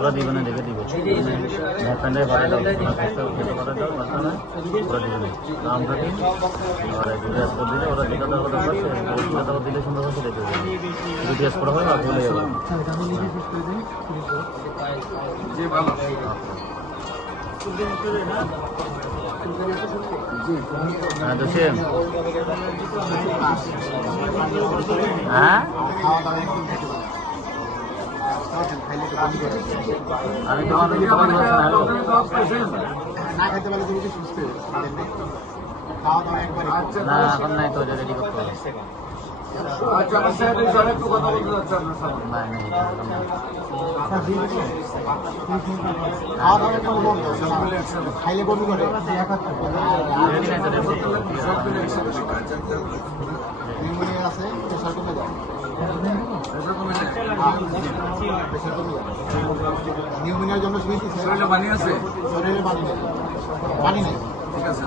ওরা দিবে না, দেখে দিবে প্যান্ডাই ভরে দাও, খেতে ভরে দাও, মাঝখানে ওরা দিবে না। আমরা দিন আর রিচার্জ করে দিলে ওরা যেটা দেওয়া দরকার সেটা দিলে সুন্দর হচ্ছে দেখে রিচার্জ করা হয় আর ভুলে যাবে। হ্যাঁ জসিম, হ্যাঁ আমি তোমার না এখন নাই তো রেডি করতে হবে। খাইলে কবি করে আছে প্রেশার কমে যায়, নিউমোনিয়ার জন্য শরীরে পানি আছে, শরীরে পানি নেই, পানি নেই। ঠিক আছে।